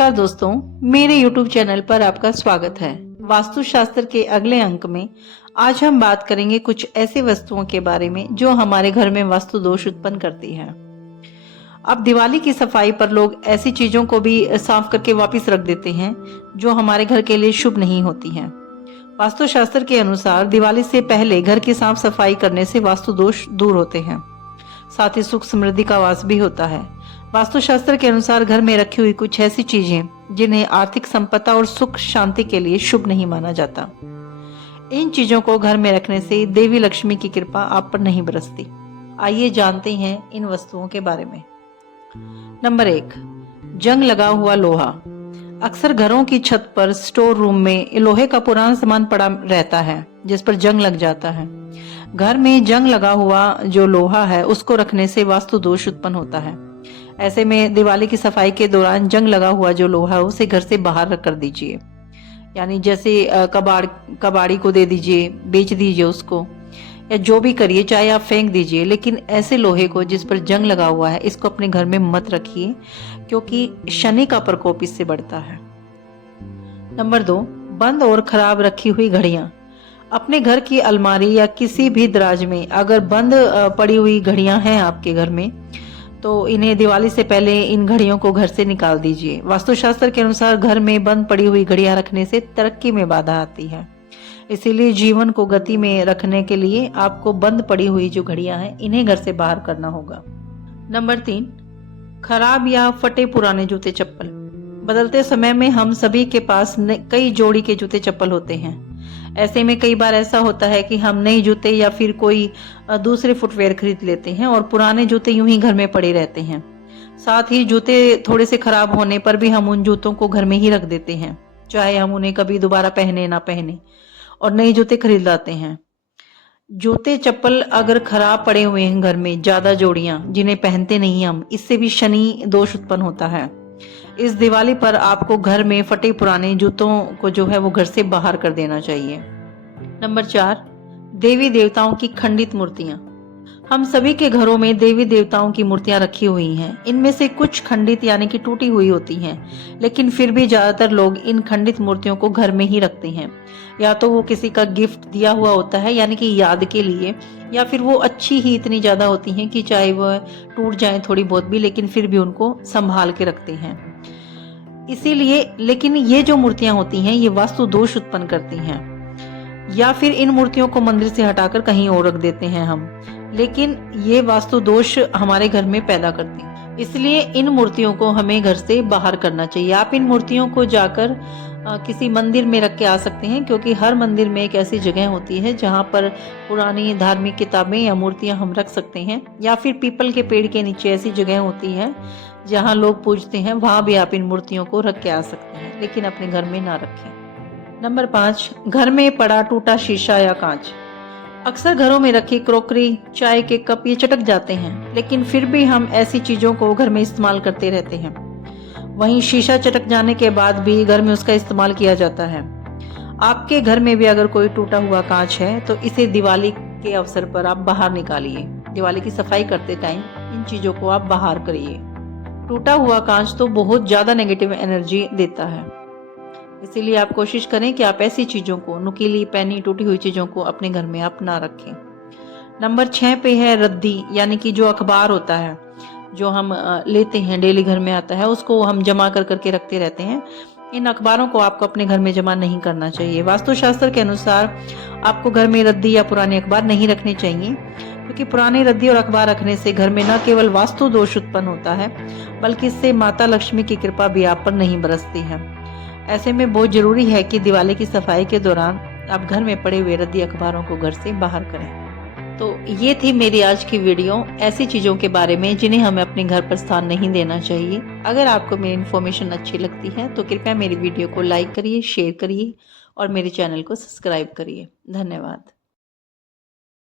नमस्कार दोस्तों, मेरे YouTube चैनल पर आपका स्वागत है। वास्तुशास्त्र के अगले अंक में आज हम बात करेंगे कुछ ऐसी वस्तुओं के बारे में जो हमारे घर में वास्तु दोष उत्पन्न करती हैं। अब दिवाली की सफाई पर लोग ऐसी चीजों को भी साफ करके वापस रख देते हैं जो हमारे घर के लिए शुभ नहीं होती हैं। वास्तुशास्त्र के अनुसार दिवाली से पहले घर की साफ सफाई करने से वास्तु दोष दूर होते हैं, साथ ही सुख समृद्धि का वास भी होता है। वास्तुशास्त्र के अनुसार घर में रखी हुई कुछ ऐसी चीजें जिन्हें आर्थिक संपदा और सुख शांति के लिए शुभ नहीं माना जाता, इन चीजों को घर में रखने से देवी लक्ष्मी की कृपा आप पर नहीं बरसती। आइए जानते हैं इन वस्तुओं के बारे में। नंबर 1, जंग लगा हुआ लोहा। अक्सर घरों की छत पर, स्टोर रूम में लोहे का पुराना सामान पड़ा रहता है जिस पर जंग लग जाता है। घर में जंग लगा हुआ जो लोहा है उसको रखने से वास्तु दोष उत्पन्न होता है। ऐसे में दिवाली की सफाई के दौरान जंग लगा हुआ जो लोहा है उसे घर से बाहर कर दीजिए, यानी जैसे कबाड़ी को दे दीजिए, बेच दीजिए उसको, या जो भी करिए, चाहे आप फेंक दीजिए। लेकिन ऐसे लोहे को जिस पर जंग लगा हुआ है इसको अपने घर में मत रखिए, क्योंकि शनि का प्रकोप इससे बढ़ता है। नंबर 2, बंद और खराब रखी हुई घड़ियां। अपने घर की अलमारी या किसी भी दराज में अगर बंद पड़ी हुई घड़ियां हैं आपके घर में, तो इन्हें दिवाली से पहले इन घड़ियों को घर से निकाल दीजिए। वास्तुशास्त्र के अनुसार घर में बंद पड़ी हुई घड़ियां रखने से तरक्की में बाधा आती है, इसीलिए जीवन को गति में रखने के लिए आपको बंद पड़ी हुई जो घड़ियां हैं इन्हें घर से बाहर करना होगा। नंबर 3, खराब या फटे पुराने जूते चप्पल। बदलते समय में हम सभी के पास कई जोड़ी के जूते चप्पल होते हैं। ऐसे में कई बार ऐसा होता है कि हम नए जूते या फिर कोई दूसरे फुटवेयर खरीद लेते हैं और पुराने जूते यूं ही घर में पड़े रहते हैं। साथ ही जूते थोड़े से खराब होने पर भी हम उन जूतों को घर में ही रख देते हैं, चाहे हम उन्हें कभी दोबारा पहने ना पहने, और नए जूते खरीद लाते हैं। जूते चप्पल अगर खराब पड़े हुए हैं घर में, ज्यादा जोड़ियां जिन्हें पहनते नहीं हम, इससे भी शनि दोष उत्पन्न होता है। इस दिवाली पर आपको घर में फटे पुराने जूतों को जो है वो घर से बाहर कर देना चाहिए। नंबर 4, देवी देवताओं की खंडित मूर्तियां। हम सभी के घरों में देवी देवताओं की मूर्तियां रखी हुई हैं। इनमें से कुछ खंडित यानी कि टूटी हुई होती हैं, लेकिन फिर भी ज्यादातर लोग इन खंडित मूर्तियों को घर में ही रखते हैं। या तो वो किसी का गिफ्ट दिया हुआ होता है यानी कि याद के लिए, या फिर वो अच्छी ही इतनी ज्यादा होती हैं कि चाहे वह टूट जाए थोड़ी बहुत भी, लेकिन फिर भी उनको संभाल के रखते हैं। इसीलिए, लेकिन ये जो मूर्तियां होती हैं ये वास्तु दोष उत्पन्न करती हैं, या फिर इन मूर्तियों को मंदिर से हटाकर कहीं और रख देते हैं हम, लेकिन ये वास्तु दोष हमारे घर में पैदा करती हैं। इसलिए इन मूर्तियों को हमें घर से बाहर करना चाहिए। आप इन मूर्तियों को जाकर किसी मंदिर में रख के आ सकते हैं, क्योंकि हर मंदिर में एक ऐसी जगह होती है जहां पर पुरानी धार्मिक किताबें या मूर्तियां हम रख सकते हैं, या फिर पीपल के पेड़ के नीचे ऐसी जगह होती है जहां लोग पूजते हैं, वहां भी आप इन मूर्तियों को रख के आ सकते हैं, लेकिन अपने घर में ना रखें। नंबर 5, घर में पड़ा टूटा शीशा या कांच। अक्सर घरों में रखी क्रोकरी, चाय के कप ये चटक जाते हैं, लेकिन फिर भी हम ऐसी चीजों को घर में इस्तेमाल करते रहते हैं। वहीं शीशा चटक जाने के बाद भी घर में उसका इस्तेमाल किया जाता है। आपके घर में भी अगर कोई टूटा हुआ कांच है तो इसे दिवाली के अवसर पर आप बाहर निकालिए। दिवाली की सफाई करते टाइम इन चीजों को आप बाहर करिए। टूटा हुआ कांच तो बहुत ज्यादा नेगेटिव एनर्जी देता है, इसीलिए आप कोशिश करें कि आप ऐसी चीजों को, नुकीली, पैनी, टूटी हुई चीजों को अपने घर में आप ना रखें। नंबर 6 पे है रद्दी, यानी कि जो अखबार होता है जो हम लेते हैं, डेली घर में आता है, उसको हम जमा कर करके रखते रहते हैं। इन अखबारों को आपको अपने घर में जमा नहीं करना चाहिए। वास्तुशास्त्र के अनुसार आपको घर में रद्दी या पुराने अखबार नहीं रखने चाहिए, क्योंकि पुरानी रद्दी और अखबार रखने से घर में न केवल वास्तु दोष उत्पन्न होता है, बल्कि इससे माता लक्ष्मी की कृपा भी आप पर नहीं बरसती है। ऐसे में बहुत जरूरी है कि दिवाली की सफाई के दौरान आप घर में पड़े हुए रद्दी अखबारों को घर से बाहर करें। तो ये थी मेरी आज की वीडियो ऐसी चीजों के बारे में जिन्हें हमें अपने घर पर स्थान नहीं देना चाहिए। अगर आपको मेरी इन्फॉर्मेशन अच्छी लगती है तो कृपया मेरी वीडियो को लाइक करिए, शेयर करिए और मेरे चैनल को सब्सक्राइब करिए। धन्यवाद।